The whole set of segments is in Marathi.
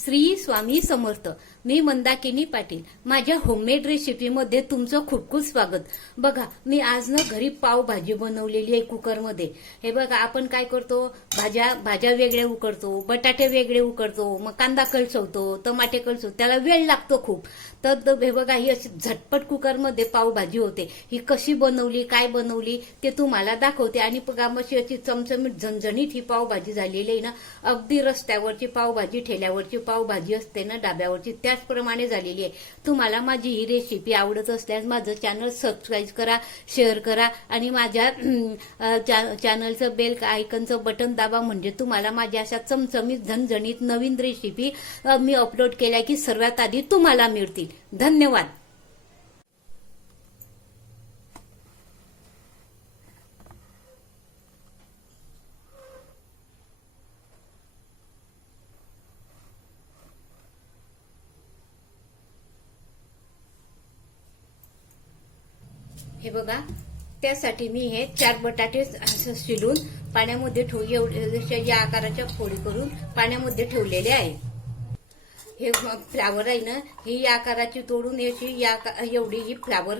श्री स्वामी समर्थ मी मंदाकिनी पाटील. माझ्या होममेड रेसिपीमध्ये तुमचं खूप खूप स्वागत. बघा मी आज ना घरी पाव भाजी बनवलेली आहे कुकरमध्ये हे बघा आपण काय करतो? भाज्या भाज्या वेगळ्या उकडतो बटाटे वेगळे उकडतो मग कांदा कळसवतो टमाटे कळसवतो त्याला वेळ लागतो खूप. तर हे बघा ही अशी झटपट कुकरमध्ये पावभाजी होते. ही कशी बनवली काय बनवली ते तुम्हाला दाखवते. आणि बघा मशी अशी चमचमीत झणझणीत ही पावभाजी झालेली आहे ना अगदी रस्त्यावरची पावभाजी ठेल्यावरची पावभाजी असते ना डाब्यावरची त्याचप्रमाणे झालेली आहे. तुम्हाला माझी ही रेसिपी आवडत असल्यास माझं चॅनल सबस्क्राईब करा शेअर करा आणि माझ्या चॅनलचं बेल आयकनचं बटन दाबा म्हणजे तुम्हाला माझ्या अशा चमचमीत झणझणीत नवीन रेसिपी मी अपलोड केल्या की सर्वात आधी तुम्हाला मिळतील. धन्यवाद. हे बघा. त्यासाठी मी हे चार बटाटे असं शिलून पाण्यामध्ये ठेवू एवढे या आकाराच्या फोडी करून पाण्यामध्ये ठेवलेले आहे. हे फ्लावर आहे ना ही या आकाराची तोडून याची या एवढी ही फ्लावर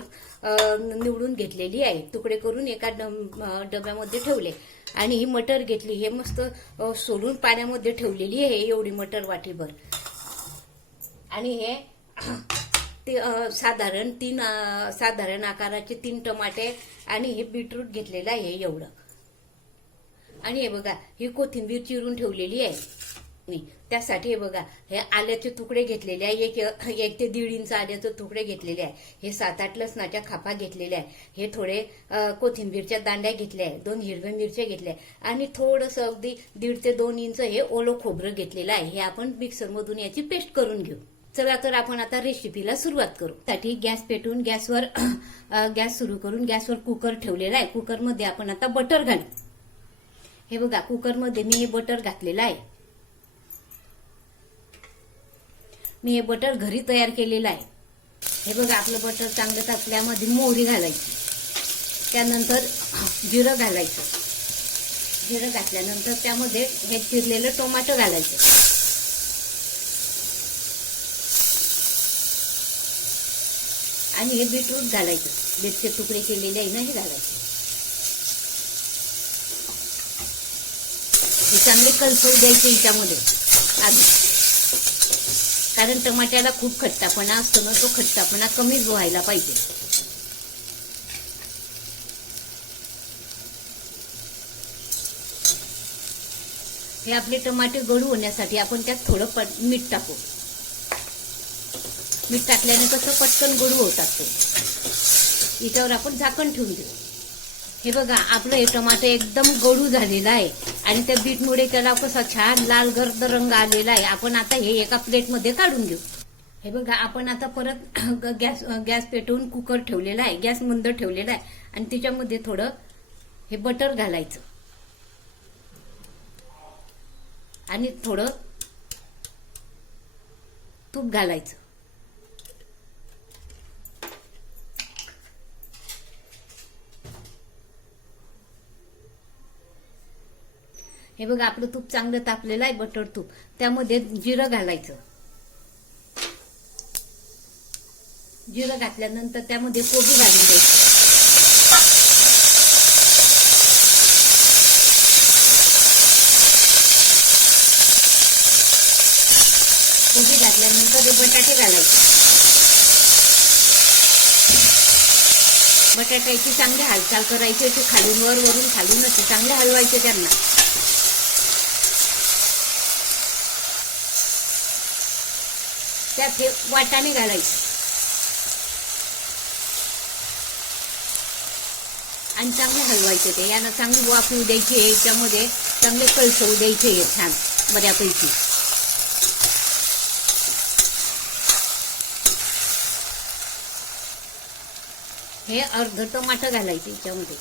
निवडून घेतलेली आहे. तुकडे करून एका डब- डब्यामध्ये ठेवले. आणि ही मटर घेतली. हे मस्त सोडून पाण्यामध्ये ठेवलेली आहे एवढी मटर वाटीभर. आणि हे ते साधारण तीन साधारण आकाराचे तीन टमाटे आणि हे बीटरूट घेतलेलं आहे एवढं. आणि हे बघा ही कोथिंबीर चिरून ठेवलेली आहे. मी त्यासाठी हे बघा हे आल्याचे तुकडे घेतलेले आहे. एक एक ते दीड इंच आल्याचे तुकडे घेतलेले आहे. हे सात आठ लसणाच्या खापा घेतलेल्या आहे. हे थोडे कोथिंबीरच्या दांड्या घेतल्या आहे. दोन हिरव्या मिरच्या घेतल्या आणि थोडंसं अगदी दीड ते दोन इंच हे ओलं खोबरं घेतलेलं आहे. हे आपण मिक्सरमधून याची पेस्ट करून घेऊ. चला तर आपण आता रेसिपीला सुरुवात करू. त्यासाठी गॅस पेटून गॅसवर गॅस सुरू करून गॅसवर कुकर ठेवलेला आहे. कुकरमध्ये आपण आता बटर घालू. हे बघा कुकरमध्ये मी हे बटर घातलेलं आहे. मी हे बटर घरी तयार केलेलं आहे. हे बघा आपलं बटर चांगलं तापल्यामध्ये मोहरी घालायची. त्यानंतर जिरं घालायचं. जिरं घातल्यानंतर त्यामध्ये हे चिरलेलं टोमॅटो घालायचं. आणि हे बीटरूट घालायचं. बीटचे तुकडे केलेले आहे ना हे घालायचे. हे चांगले कलसळ द्यायचे याच्यामध्ये. आधी. कारण टमाट्याला खूप खट्टापणा असतो ना तो खट्टापणा कमीच व्हायला पाहिजे. हे आपले टमाटे गळू होण्यासाठी आपण त्यात थोडं पट- मीठ टाकू. मीठ टाकल्याने कसं पटकन गळू होतात ते याच्यावर आपण झाकण ठेवून देऊ. हे बघा आपलं हे टमाटर एकदम गळू झालेलं आहे. आणि त्या बीटमुळे त्याला कसा छान लाल गर्द रंग आलेला आहे. आपण आता हे एका प्लेटमध्ये काढून घेऊ. हे बघा आपण आता परत गॅस गॅस पेटवून कुकर ठेवलेला आहे. गॅस मंद ठेवलेला आहे. आणि त्याच्यामध्ये थोडं हे बटर घालायचं. आणि थोडं तूप घालायचं. हे बघा आपलं तूप चांगलं तापलेलं आहे बटर तूप. त्यामध्ये जिरं घालायचं. जिरं घातल्यानंतर त्यामध्ये कोबी घालून द्यायची कोबी घातल्यानंतर बटाटे घालायचे. बटाट्याची चांगली हालचाल करायची असे खालून वर वरून खालून असे चांगले हलवायचे त्यांना. त्यात हे वाटाणे घालायचे आणि चांगले हलवायचे ते. यांना चांगली वाफ येऊ द्यायची आहे याच्यामध्ये चांगले कळसवू द्यायचे हे छान बऱ्यापैकी. हे अर्ध टमाटर घालायचे याच्यामध्ये.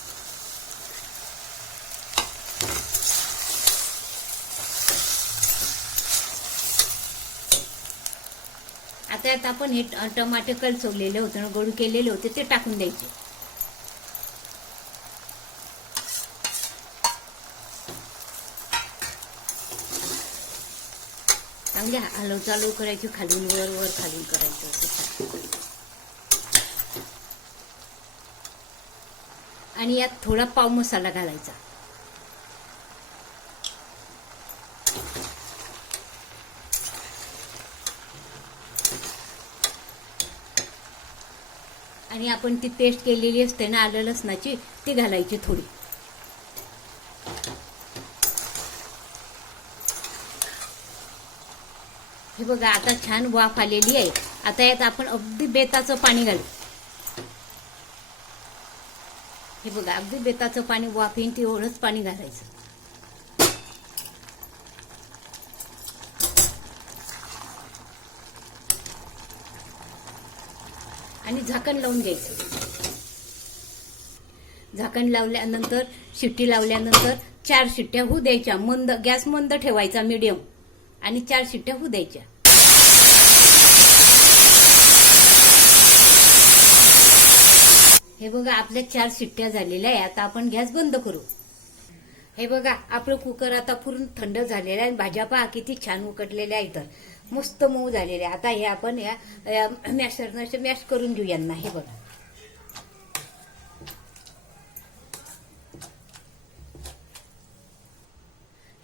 त्याच्यात आपण हे टमाटे कलसवलेले होते ना गडू केलेले होते ते टाकून द्यायचे. चांगले हलव चालू करायची खालून वर वर खालून करायचं असं आणि यात थोडा पाव मसाला घालायचा. आणि आपण ती पेस्ट केलेली असते ना आलं लसणाची ती घालायची थोडी. हे बघा आता छान वाफ आलेली आहे. आता यात आपण अगदी बेताचं पाणी घालू. हे बघा अगदी बेताचं पाणी वाफ येईन तेवढंच पाणी घालायचं. आणि झाकण लावून घ्यायचं. झाकण लावल्यानंतर शिट्टी लावल्यानंतर चार शिट्ट्या होऊ द्यायच्या. मंद गॅस मंद ठेवायचा मीडियम आणि चार शिट्ट्या होऊ द्यायच्या. हे बघा आपल्या चार शिट्ट्या झालेल्या आहे आता आपण गॅस बंद करू. हे बघा आपलं कुकर आता पूर्ण थंड झालेलं आहे. आणि भाज्या पहा किती छान उकटलेल्या आहे तर मस्त मऊ झालेले. आता हे आपण या मॅशरनं मॅश करून घेऊ यांना. हे बघा.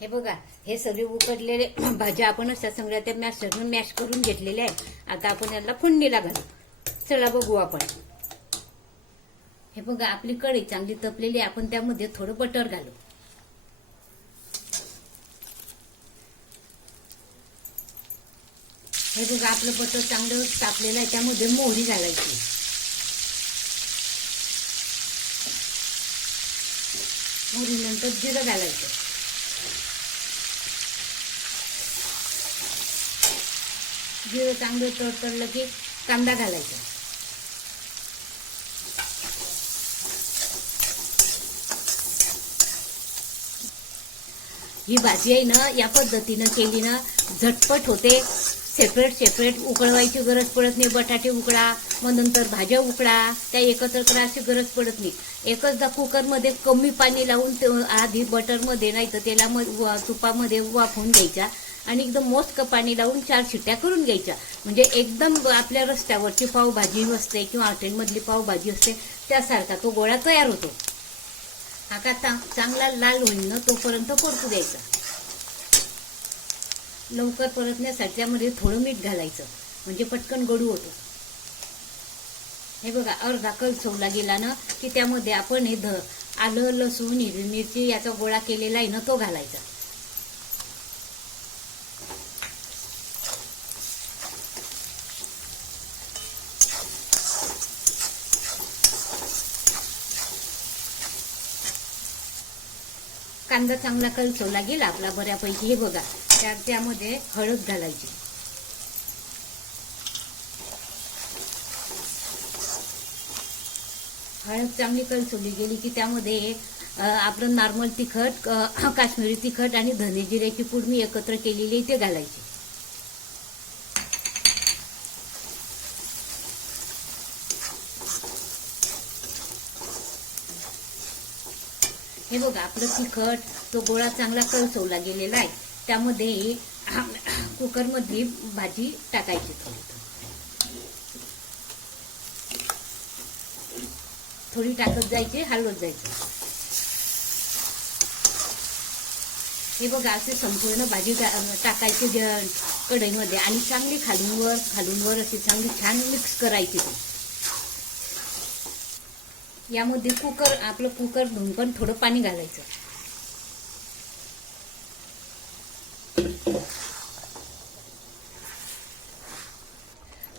हे बघा हे सगळे उकडलेले भाज्या आपण अशा सगळ्या त्या मॅशरनं मॅश करून घेतलेल्या आहेत. आता आपण याला फोडणीला घालू चला बघू आपण. हे बघा आपली कढई चांगली तपलेली आहे. आपण त्यामध्ये थोडं बटर घालू. हे बघा आपलं बटर चांगलं तापलेलं आहे त्यामध्ये मोहरी घालायची. मोहरी नंतर जिरं घालायचं. जिरं चांगलं तडतडलं की कांदा घालायचा. ही भाजी आहे ना या पद्धतीनं केली ना झटपट होते. सेपरेट सेपरेट उकळवायची गरज पडत नाही. बटाटे उकळा मग नंतर भाज्या उकळा. त्या एकत्र करायची गरज पडत नाही. एकचदा कुकरमध्ये कमी पाणी लावून ते आधी बटरमध्ये नाही तर तेलामध्ये तुपामध्ये वाफवून द्यायचा आणि एकदम मोजकं पाणी लावून चार शिट्या करून घ्यायच्या. म्हणजे एकदम आपल्या रस्त्यावरची पावभाजी असते किंवा हॉटेलमधली पावभाजी असते त्यासारखा तो गोळा तयार होतो. हा का चांग- चांगला लाल होईल ना तोपर्यंत परतू द्यायचा. लवकर परतण्यासाठी त्यामध्ये थोडं मीठ घालायचं. म्हणजे पटकन गडू होतो. हे बघा अर्धा कल चवला गेला ना की त्यामध्ये आपण हे ध आलं लसूण हिरवी मिरची याचा गोळा केलेला आहे ना तो घालायचा. कांदा चांगला कलचवला गेला आपला बऱ्यापैकी. हे बघा त्या त्यामध्ये हळद घालायची. हळद चांगली कलचवली गेली की त्यामध्ये आपलं नॉर्मल तिखट काश्मीरी तिखट आणि धने जिऱ्याची पूड मी एकत्र केलेली ते घालायची. हे बघा आपलं तिखट तो गोळा चांगला कळसवला गेलेला आहे. त्यामध्ये कुकरमध्ये भाजी टाकायची. थोडी टाकत जायची हलवत जायचं. हे बघा असे संपूर्ण भाजी टाकायची कढईमध्ये. आणि चांगली खालून वर खालून वर अशी चांगली छान मिक्स करायची ती. यामध्ये कुकर आपलं कुकर धुवून पण थोडं पाणी घालायचं.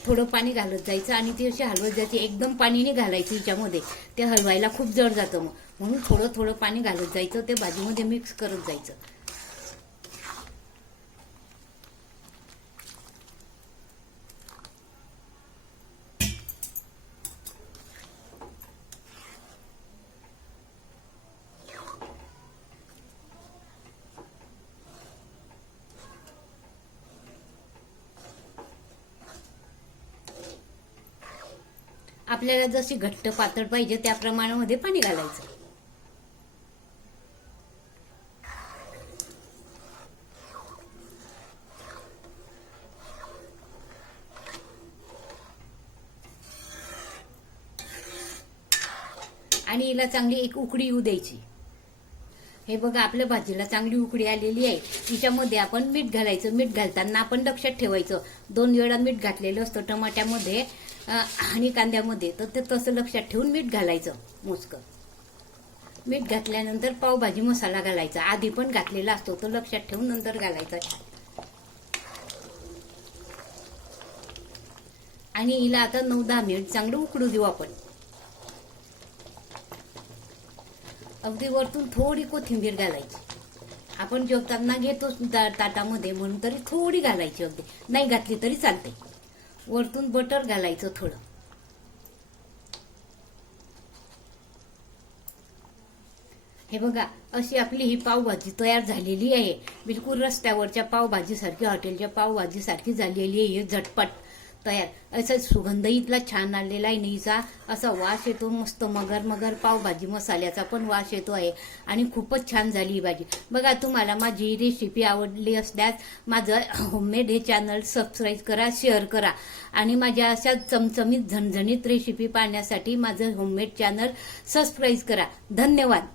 थोडं पाणी घालत जायचं आणि ती अशी हलवत जायची. एकदम पाणी नाही घालायचं हिच्यामध्ये. ते हलवायला खूप जड जातं मग. म्हणून थोडं थोडं पाणी घालत जायचं. ते भाजीमध्ये मिक्स करत जायचं. आपल्याला जशी घट्ट पातळ पाहिजे त्या प्रमाणामध्ये पाणी घालायचं. आणि हिला चांगली एक उकडी येऊ द्यायची. हे बघा आपल्या भाजीला चांगली उकडी आलेली आहे. तिच्यामध्ये आपण मीठ घालायचं. मीठ घालताना आपण लक्षात ठेवायचं. दोन वेळा मीठ घातलेलं असतं टमाट्यामध्ये. आणि कांद्यामध्ये. तर ते तसं लक्षात ठेवून मीठ घालायचं मोजकं. मीठ घातल्यानंतर पावभाजी मसाला घालायचा. आधी पण घातलेला असतो तो लक्षात ठेवून नंतर घालायचा. आणि हिला आता नऊ दहा मिनिट चांगलं उकडू देऊ आपण. अगदी वरतून थोडी कोथिंबीर घालायची. आपण जेवताना घेतो ता- ताटामध्ये म्हणून तरी थोडी घालायची अगदी. नाही घातली तरी चालते वरतून बटर घालायचं थोडं. हे बघा अशी आपली ही पावभाजी तयार झालेली आहे. बिलकुल रस्त्यावरच्या पावभाजीसारखी हॉटेलच्या पावभाजीसारखी झालेली आहे. झटपट. तयार. असं सुगंध इथला छान आलेला आहे नेहमीचा असा वास येतो मस्त मगर मगर पावभाजी मसाल्याचा पण वास येतो आहे. आणि खूपच छान झाली ही भाजी. बघा तुम्हाला माझी ही रेसिपी आवडली असल्यास माझं होममेड हे चॅनल सबस्क्राईब करा शेअर करा. आणि माझ्या अशा चमचमीत झणझणीत रेसिपी पाहण्यासाठी माझं होममेड चॅनल सबस्क्राईब करा. धन्यवाद.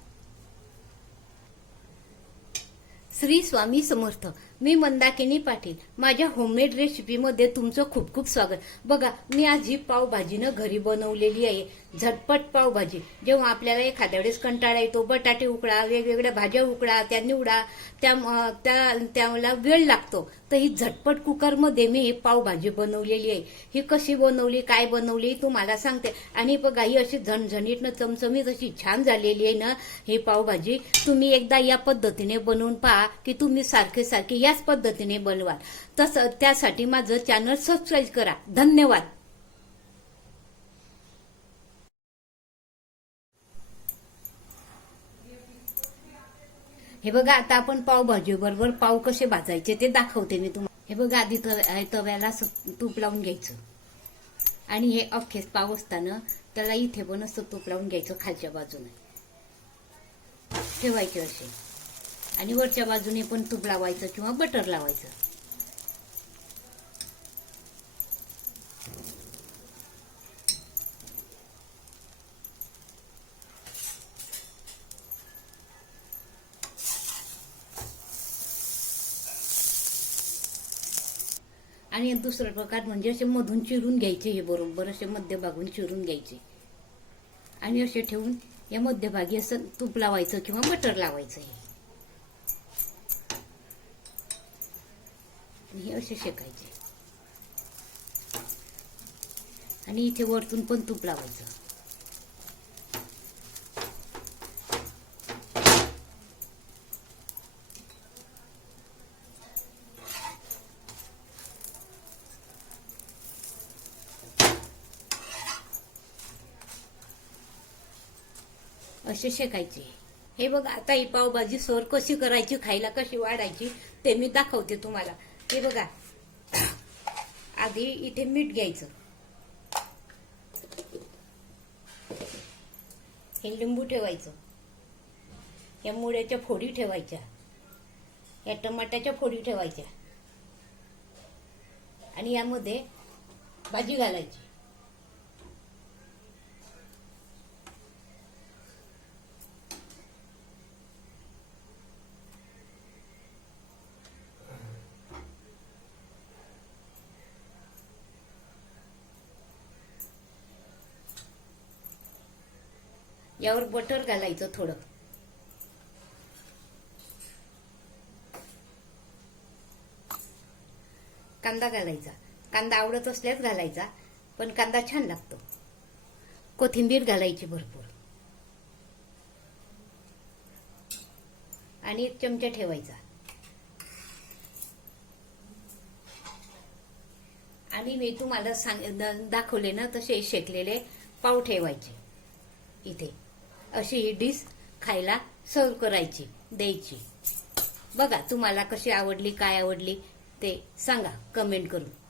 श्री स्वामी समर्थ. मी मंदाकिनी पाटील. माझ्या होममेड रेसिपीमध्ये तुमचं खूप खूप स्वागत. बघा मी आज ही पावभाजीनं घरी बनवलेली आहे. झटपट पावभाजी. जेव्हा आपल्याला एखाद्या वेळेस कंटाळा येतो बटाटे उकडा वेगवेगळ्या भाज्या उकडा त्या निवडा त्या त्या त्याला वेळ लागतो. तर ही झटपट कुकरमध्ये मी ही पावभाजी बनवलेली आहे. ही कशी बनवली काय बनवली तुम्हाला सांगते. आणि बघा ही अशी झणझणीत चमचमीत अशी छान झालेली आहे ना ही पावभाजी. तुम्ही एकदा या पद्धतीने बनवून पहा की तुम्ही सारखे सारखे याच पद्धतीने बनवाल. तसं त्यासाठी माझं चॅनल सबस्क्राईब करा. धन्यवाद. हे बघा आता आपण पावभाजी बरोबर पाव कसे भाजायचे ते दाखवते मी तुम्हाला हे बघा आधी तव्या- तव्याला तूप लावून घ्यायचं. आणि हे अख्खेच पाव असताना त्याला इथे पण असं तूप लावून घ्यायचं खालच्या बाजूने. ठेवायचे असे. आणि वरच्या बाजूने पण तूप लावायचं किंवा बटर लावायचं. आणि दुसरा प्रकार म्हणजे असे मधून चिरून घ्यायचे हे बरोबर असे मध्यभागून चिरून घ्यायचे. आणि असे ठेवून या मध्यभागी असं तूप लावायचं किंवा बटर लावायचं हे. आणि हे असे शेकायचे. आणि इथे वरतून पण तूप लावायचं. असे शेकायचे. हे बघा आता ही पावभाजी सोर कशी करायची खायला कशी वाढायची ते मी दाखवते तुम्हाला. हे बघा. आधी इथे मीठ घ्यायचं. हे लिंबू ठेवायचं. या मुळ्याच्या फोडी ठेवायच्या. या टमाट्याच्या फोडी ठेवायच्या. आणि यामध्ये भाजी घालायची. यावर बटर घालायचं थोडं. कांदा घालायचा. कांदा आवडत असल्यास घालायचा पण कांदा छान लागतो. कोथिंबीर घालायची भरपूर. आणि एक चमचा ठेवायचा. आणि मी तुम्हाला सांग दाखवले ना तसे शेकलेले पाव ठेवायचे. इथे. अशी ही डिश खायला सर्व करायची द्यायची. बघा तुम्हाला कशी आवडली काय आवडली ते सांगा कमेंट करून.